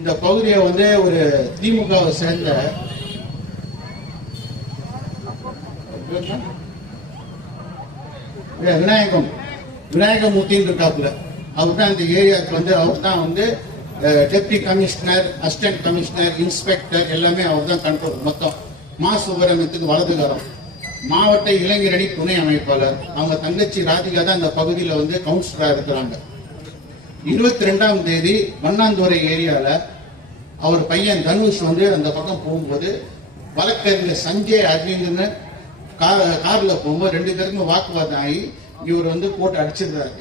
இந்த பகுதியை வந்து ஒரு திமுகவை சேர்ந்த விநாயகமூர்த்தின்னு இருக்காப்புல. அவர் தான் இந்த ஏரியாவுக்கு வந்து அவர் தான் வந்து deputy commissioner, assistant commissioner, inspector எல்லாமே அவர் தான் கண்ட்ரோல். மொத்தம் மா சுப்பிரமணியத்துக்கு வலதுகாரம். மாவட்ட இளைஞரணி துணை அமைப்பாளர். அவங்க தங்கச்சி ராதிகா தான் இந்த பகுதியில் வந்து கவுன்சிலரா இருக்கிறாங்க. 22ஆம் தேதி வண்ணாந்துறை ஏரியால அவர் பையன் தனுஷ் வந்து அந்த பக்கம் போகும்போது வழக்கறிஞர் சஞ்சய் அரவிந்த்னு கார்ல போகும்போது 2 பேருக்கும் வாக்குவாதம் ஆகி இவர் வந்து போட்டு அடிச்சிருந்தாரு.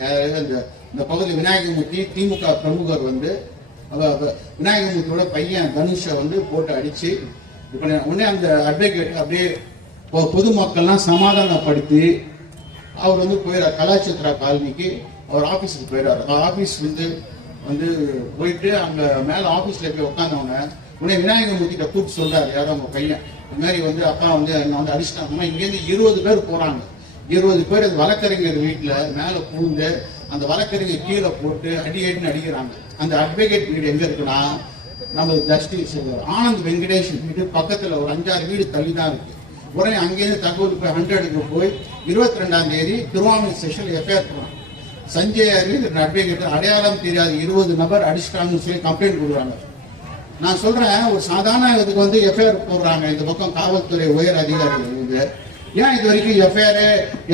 இந்த பகுதி விநாயகமூர்த்தி திமுக பிரமுகர் வந்து விநாயகமூர்த்தியோட பையன் தனுஷை வந்து போட்டு அடிச்சு உடனே அந்த அட்வொகேட் அப்படியே பொதுமக்கள்லாம் சமாதானப்படுத்தி அவர் வந்து போயிடார். கலாச்சத்திரா காலனிக்கு அவர் ஆபீஸுக்கு போயிடாரு. ஆபீஸ் வந்து போயிட்டு அங்க மேல ஆபீஸ்ல போய் உட்காந்தவங்க உடனே விநாயகமூர்த்திட்ட கூப்பிட்டு சொல்றாரு யாரோ அவங்க பையன், இந்த மாதிரி வந்து அப்பா வந்து என்ன வந்து அடிச்சிட்டாங்கன்னா இங்கேருந்து 20 பேர் போறாங்க. 20 பேர் அந்த வழக்கறிஞர் வீட்டுல மேல பூந்து அந்த வழக்கறிஞர் கீழே போட்டு அடின்னு அடிக்கிறாங்க. அந்த அட்வொகேட் வீடு எங்க இருக்குன்னா நம்ம ஜஸ்டிஸ் ஆனந்த் வெங்கடேஷ் வீடு பக்கத்துல ஒரு 5-6 வீடு தள்ளி தான் இருக்கு. உடனே அங்கேருந்து தகவல் போய் 100க்கு போய் 22ஆம் தேதி திருவாமூர் ஸ்டேஷன் எஃப்ஐஆர் போறாங்க. சஞ்சய் அரவிந்த் அட்வொகேட் அடையாளம் தெரியாத 20 நபர் அடிச்சிட்டாங்கன்னு சொல்லி கம்ப்ளைண்ட் கொடுக்குறாங்க. நான் சொல்றேன், ஒரு சாதாரண இதுக்கு வந்து எஃப்ஐஆர் போடுறாங்க இந்த பக்கம் காவல்துறை உயர் அதிகாரிகள் வந்து. ஏன் இது வரைக்கும்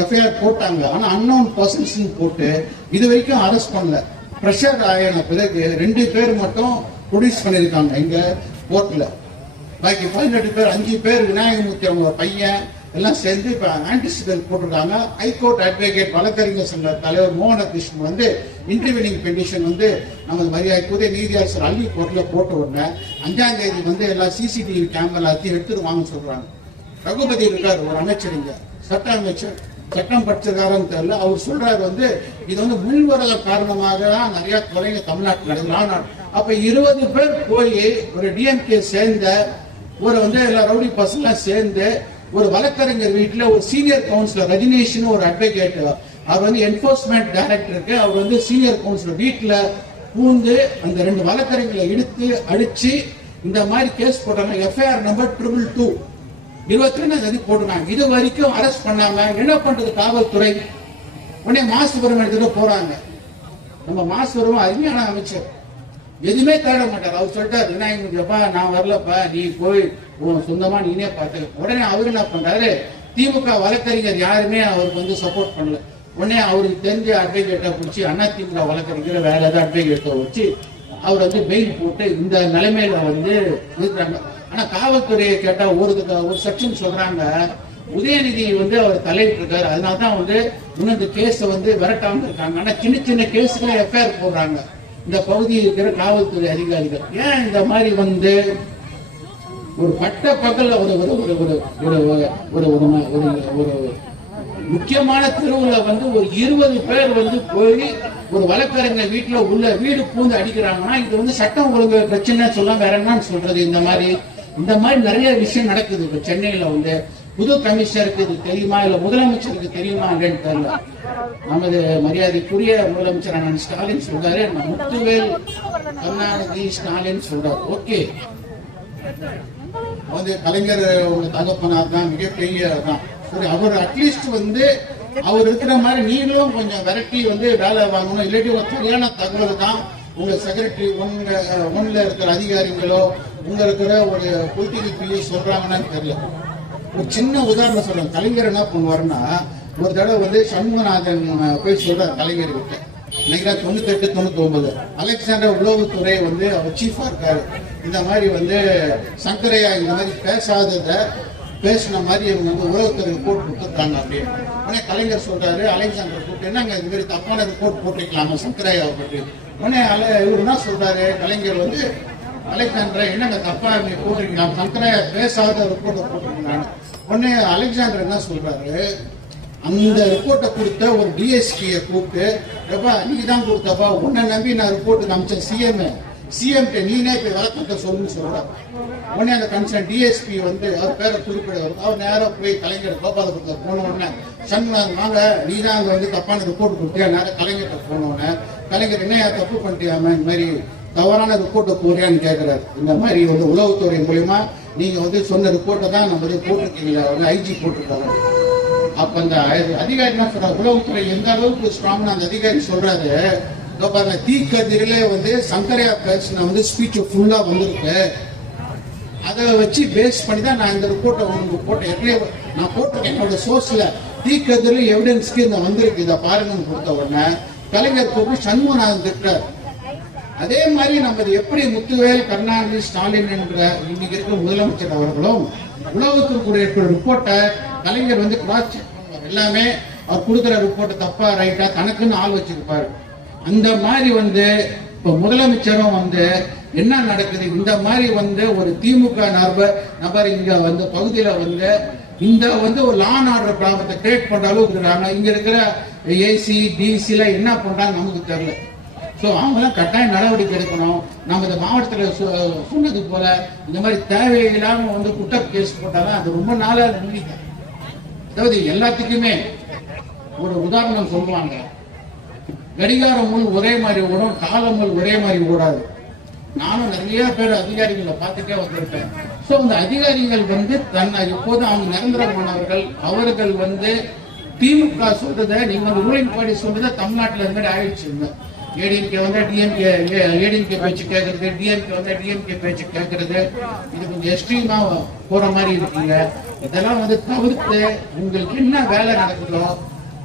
எஃப்ஐஆர் போட்டாங்க, ஆனா அன்னோன் பர்சன்ஸ் போட்டு இது வரைக்கும் அரெஸ்ட் பண்ணல. பிரஷர் ஆயின பிறகு 2 பேர் மட்டும் ப்ரொடியூஸ் பண்ணிருக்காங்க எங்க கோர்ட்ல. பாக்கி 18 பேர் 5 பேர் விநாயகமூர்த்தி அவங்க பையன் எல்லாம் சேர்ந்து இப்ப ஆன்டிசிடல் போட்டிருக்காங்க. ஹைகோர்ட் அட்வொகேட் வழக்கறிஞர் சங்க தலைவர் மோகனகிருஷ்ணன் வந்து இன்டர்வீனிங் பெட்டிஷன் வந்து நமது மரியாதைக்குரிய நீதியரசர் அள்ளி கோர்ட்ல போட்ட உடனே 5ஆம் தேதி வந்து எல்லா சிசிடிவி கேமரா எல்லாத்தையும் எடுத்துட்டு வாங்க சொல்றாங்க. ரகுபதி இருக்கார் ஒரு அமைச்சர், இங்க சட்ட அமைச்சர், சட்டம் படிச்சிருக்காருன்னு தெரியல. அவர் சொல்றாரு வந்து இது வந்து முன்வரத காரணமாக தான் நிறைய கொலைங்க தமிழ்நாட்டில் நடக்குது. அப்ப 20 பேர் போய் ஒரு டிஎம்கே சேர்ந்த ஒரு வந்து எல்லா ரவுடி பசங்க சேர்ந்து ஒரு வழக்கறிஞர் வீட்டுல ஒரு சீனியர் கவுன்சிலர் ரஜினேஷ்னு ஒரு அட்வொகேட், அவர் வந்து என்போர்ஸ்மெண்ட் டைரக்டருக்கு அவர் வந்து சீனியர் கவுன்சிலர் வீட்டுல பூந்து அந்த 2 வழக்கறிஞர்களை இழுத்து அடிச்சு இந்த மாதிரி கேஸ் போட்டாங்க. எஃப்ஐஆர் நம்பர் 222 22ஆம் தேதி போட்டுருக்காங்க. இது வரைக்கும் அரெஸ்ட் பண்ணாம என்ன பண்றது காவல்துறை? உடனே மா சுப்பிரமணியத்துக்கு போறாங்க. நம்ம மா சுப்பிரமணியம் அருமையான அமைச்சர், எதுவுமே தேட மாட்டார். அவர் சொல்லிட்டார் விநாயகப்பா நான் வரலப்பா, நீ போய் சொந்தமா நீனே பார்த்து. உடனே அவரு என்ன பண்றாரு, திமுக வழக்கறிஞர் யாருமே அவருக்கு வந்து சப்போர்ட் பண்ணல. உடனே அவருக்கு தெரிஞ்ச அட்வொகேட்டை பிடிச்சி அண்ணா திமுக வழக்கறிஞர் வேற ஏதாவது அட்வொகேட்டை வச்சு அவர் வந்து பெயில் போட்டு இந்த நிலைமையில வந்து இருக்கிறாங்க. ஆனா காவல்துறையை கேட்டா ஒரு செக்ஷன் சொல்றாங்க உதயநிதி வந்து அவர் தலையிட்டு இருக்காரு, அதனாலதான் வந்து இன்னும் இந்த கேஸ வந்து விரட்டாம இருக்காங்க. ஆனா சின்ன சின்ன கேஸுக்கு எஃப்ஐஆர் போடுறாங்க இந்த பகுதியில் இருக்கிற காவல்துறை அதிகாரிகள். ஏன் இந்த மாதிரி வந்து ஒரு பட்ட பகல்ல ஒரு முக்கியமான தெருவுல வந்து ஒரு 20 பேர் வந்து போய் ஒரு வழக்கறிஞர் வீட்டுல உள்ள வீடு பூந்து அடிக்கிறாங்கன்னா இது வந்து சட்டம் ஒழுங்கு பிரச்சனை சொல்ல வேற என்னன்னு சொல்றது? இந்த மாதிரி நிறைய விஷயம் நடக்குது. இப்ப சென்னையில வந்து புது கமிஷனருக்கு இது தெரியுமா இல்ல முதலமைச்சருக்கு தெரியுமா அப்படின்னு தெரியல. நமது மரியாதைக்குரிய முதலமைச்சர் அண்ணன் ஸ்டாலின் சொல்றாரு, முத்துவேல் கருணாநிதி ஸ்டாலின் சொல்றாரு. ஓகே, வந்து கலைஞர் தகப்பனார் தான், மிகப்பெரிய தான். சரி, அவர் அட்லீஸ்ட் வந்து அவர் இருக்கிற மாதிரி நீங்களும் கொஞ்சம் விரட்டி வந்து வேலை வாங்கணும். இல்லாட்டி ஒரு சரியான தகவல் தான் உங்க செக்ரட்டரி ஒன்ல இருக்கிற அதிகாரிகளோ உங்க இருக்கிற ஒரு பொலிட்டிக்கல் பிஏ சொல்றாங்கன்னு தெரியல. ஒரு சின்ன உதாரணம் சொல்றேன். கலைஞர் என்ன பண்ணுவாருன்னா, ஒரு தடவை வந்து சண்முகநாதன் போய் சொல்றாரு கலைஞர் கிட்ட, நினைக்கிறேன் 98, 99 அலெக்சாண்டர் உளவுத்துறை வந்து அவர் சீஃபா இருக்காரு. இந்த மாதிரி வந்து சங்கரையா இந்த மாதிரி பேசாதத பேசின மாதிரி இவங்க வந்து உளவுத்துறை ரிப்போர்ட் கொடுத்துருக்காங்க அப்படின்னு. உடனே கலைஞர் சொல்றாரு அலெக்சாண்டர் கூப்பிட்டு, என்னங்க இது மாதிரி தப்பான ரிப்போர்ட் போட்டிருக்கலாமா சங்கரையாவை பற்றி? உடனே இவர் என்ன சொல்றாரு, கலைஞர் வந்து அலெக்சாண்டரை என்னங்க தப்பா நீங்க போட்டிருக்கீங்க, சங்கரையா பேசாத ரிப்போர்ட்டை போட்டிருக்கீங்க. உடனே அலெக்சாண்டர் என்ன சொல்றாரு, அந்த ரிப்போர்ட்டை கொடுத்த ஒரு டிஎஸ்பியை கூப்பிட்டு, எப்பா நீ தான் கொடுத்தப்பா, உன்னை நம்பி நான் ரிப்போர்ட் காமிச்சேன் சிஎம் நீனே போய் வழக்கத்தை சொல்லுன்னு சொல்றாரு. உடனே அந்த கன்சர்ன் டிஎஸ்பி வந்து அவர் பேரை குறிப்பிடுவார். அவர் நேரம் போய் கலைஞர் கோபாலபுரத்தில் போன உடனே சண்முகநாதன் வாங்க, நீ தான் வந்து தப்பான ரிப்போர்ட் கொடுத்தியா, நேரம் கலைஞர்கிட்ட போன உடனே கலைஞர் என்னையா தப்பு பண்ணிட்டியாம, இந்த மாதிரி தவறான ரிப்போர்ட்டை போறியான்னு கேட்கிறாரு. இந்த மாதிரி வந்து உளவுத்துறை மூலியமா நீங்க வந்து சொன்ன ரிப்போர்ட்டை தான் நம்ம வந்து போட்டிருக்கீங்களா, வந்து ஐஜி போட்டிருக்காங்க. அப்ப அந்த அதிகாரி என்ன சொல்ற, உளவுத்துறை எந்த அளவுக்கு ஸ்ட்ராங்னு அந்த அதிகாரி சொல்றாரு. பாருங்க, தீக்கதிரிலே வந்து சங்கரையா பேசின வந்து ஸ்பீச் ஃபுல்லா வந்திருக்கு. அதை வச்சு பேஸ் பண்ணி தான் நான் இந்த ரிப்போர்ட்டை உங்களுக்கு போட்டேன். ஏற்கனவே நான் போட்டிருக்கேன் என்னோட சோர்ஸ்ல. தீக்கதிரில் எவிடன்ஸ்க்கு இந்த வந்திருக்கு, இதை பாருங்கன்னு கொடுத்த உடனே கலைஞர் கூப்பிட்டு சண்முகநாதன் திட்டார். அதே மாதிரி நம்ம எப்படி முத்துவேல், கருணாநிதி, ஸ்டாலின் என்ற இன்னைக்கு இருக்கிற முதலமைச்சர் அவர்களும் உளவுத்துறை ரிப்போர்ட்டை கலைஞர் வந்து கிராஸ் செக் பண்ணுவார். எல்லாமே அவர் கொடுக்குற ரிப்போர்ட் தப்பா ரைட்டா தனக்குன்னு ஆள் வச்சிருப்பாரு. அந்த மாதிரி வந்து இப்ப முதலமைச்சரும் வந்து என்ன நடக்குது, இந்த மாதிரி வந்து ஒரு திமுக நபர் இங்க வந்து பகுதியில வந்து இந்த வந்து ஒரு லான் ஆர்டர் ப்ராப்ளத்தை கிரியேட் பண்ற அளவுக்கு இருக்கிறாங்க. இங்க இருக்கிற ஏசி டிசில என்ன பண்றாங்க நமக்கு தெரியல. ஸோ அவங்களாம் கட்டாயம் நடவடிக்கை எடுக்கணும். நம்ம இந்த மாவட்டத்தில் சொன்னது போல இந்த மாதிரி தேவையில்லாம வந்து குற்ற கேஸ் போட்டாலும் அது ரொம்ப நாளா நம்பிக்கை. அதாவது எல்லாத்துக்குமே ஒரு உதாரணம் சொல்லுவாங்க, கடிகாரம் முள் ஒரே மாதிரி ஓடும், காலமுள் ஒரே மாதிரி ஓடாது. நானும் நிறைய பேர் அதிகாரிகளை பார்த்துட்டே வந்திருப்பேன். ஸோ இந்த அதிகாரிகள் வந்து தன்னை எப்போதும் அவங்க நிரந்தரமானவர்கள். அவர்கள் வந்து திமுக சொல்றதை நீங்க வந்து ரூலிங் பார்ட்டி சொல்றதை தமிழ்நாட்டில் இந்த மாதிரி ஆயிடுச்சு. ஏடிஎம்கே வந்து ஏடிஎம்கே பேச்சு கேட்கறது, டிஎம்கே வந்து டிஎம்கே பேச்சு கேட்கறது, இது கொஞ்சம் எக்ஸ்ட்ரீமா போற மாதிரி இருக்கீங்க. இதெல்லாம் வந்து தவிர்த்து உங்களுக்கு என்ன வேலை நடக்குதோ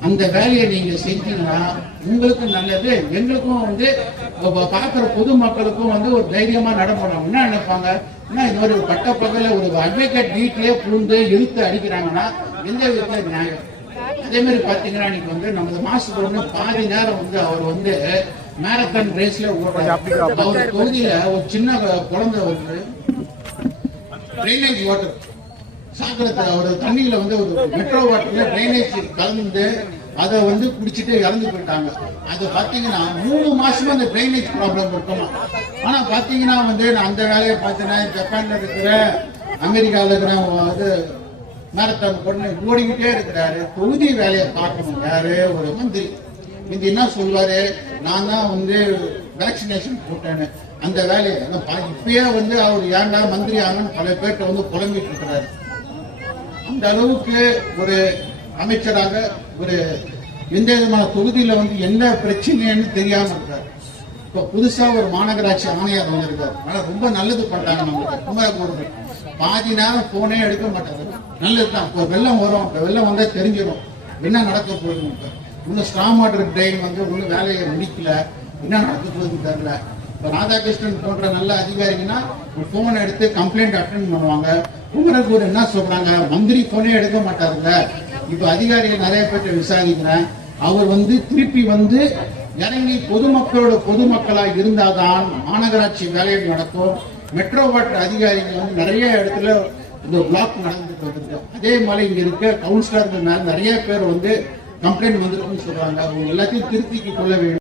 அந்த வேலையை நீங்க செஞ்சீங்கன்னா உங்களுக்கு நல்லது, எங்களுக்கும் வந்து பார்க்குற பொதுமக்களுக்கும் வந்து ஒரு தைரியமா நடப்படும். என்ன நினைப்பாங்க, என்ன இது ஒரு பட்டப்பகல ஒரு அட்வொகேட் வீட்டிலே புகுந்து இழுத்து அடிக்கிறாங்கன்னா எந்த விதத்துல நியாயம்? அதே மாதிரி பாத்தீங்கன்னா இன்னைக்கு வந்து நமது மாசத்துக்கு ஒண்ணு பாதி நேரம் வந்து அவர் வந்து மேரத்தான் ரேஸ்ல ஓடுறாரு. அவர் தொகுதியில ஒரு சின்ன குழந்தை வந்து ட்ரைனேஜ் வாட்டர் சாக்கடை ஒரு தண்ணியில வந்து ஒரு மெட்ரோ வாட்டர்ல ட்ரைனேஜ் கலந்து அதை வந்து குடிச்சிட்டு இறந்து போயிட்டாங்க. அது பாத்தீங்கன்னா 3 மாசமா அந்த ட்ரைனேஜ் ப்ராப்ளம் இருக்குமா. ஆனா பாத்தீங்கன்னா வந்து நான் அந்த வேலையை பார்த்தேன்னா ஜப்பான்ல இருக்கிற, அமெரிக்காவில் இருக்கிற அது மேரத்தான் கொண்டு ஓடிக்கிட்டே இருக்கிறாரு. தொகுதி வேலையை பார்க்கணும் யாரு, ஒரு மந்திரி. இது என்ன சொல்வாரு, நான் தான் வந்து வேக்சினேஷன் போட்டேன்னு. அந்த வேலையை இப்பயே வந்து அவர் ஏன்டா மந்திரி ஆகணும்னு பல பேர்கிட்ட வந்து புலம்பிட்டு இருக்கிறாரு. அந்த அளவுக்கு ஒரு அமைச்சராக ஒரு எந்த விதமான தொகுதியில வந்து என்ன பிரச்சனைன்னு தெரியாம இருக்காரு. இப்ப புதுசா ஒரு மாநகராட்சி ஆணையர் வந்திருக்காரு. ஆனா ரொம்ப நல்லது பண்றாங்க. நம்மளுக்கு குமரகோடு பாதி நேரம் போனே எடுக்க மாட்டாங்க. நல்லதுதான். இப்போ வெள்ளம் வரும், இப்ப வெள்ளம் வந்தா தெரிஞ்சிடும் என்ன நடக்க போகுதுன்னு. இன்னும் ஸ்ட்ராங் வாட்டர் ட்ரெயின் வந்து ஒன்னும் வேலையை முடிக்கல, என்ன நடக்க போகுதுன்னு தெரியல. இப்ப ராதாகிருஷ்ணன் போன்ற நல்ல அதிகாரிங்கன்னா போனை எடுத்து கம்ப்ளைண்ட் அட்டென்ட் பண்ணுவாங்க. குமரகோடு என்ன சொல்றாங்க, மந்திரி போனே எடுக்க மாட்டாருங்க. இப்ப அதிகாரிகள் நிறைய பேர்ட்ட விசாரிக்கிறேன். அவர் வந்து திருப்பி வந்து இறங்கி பொதுமக்களா இருந்தாதான் மாநகராட்சி வேலையை நடக்கும். மெட்ரோ வாட்டர் அதிகாரிகள் வந்து நிறைய இடத்துல இந்த பிளாக் நடந்துட்டு வந்துருக்கு. அதே மாதிரி இங்க இருக்க கவுன்சிலர்கள் நிறைய பேர் வந்து கம்ப்ளைண்ட் வந்திருக்குன்னு சொல்றாங்க. அவங்க எல்லாத்தையும் திருத்திக்கு கொள்ள வேண்டும்.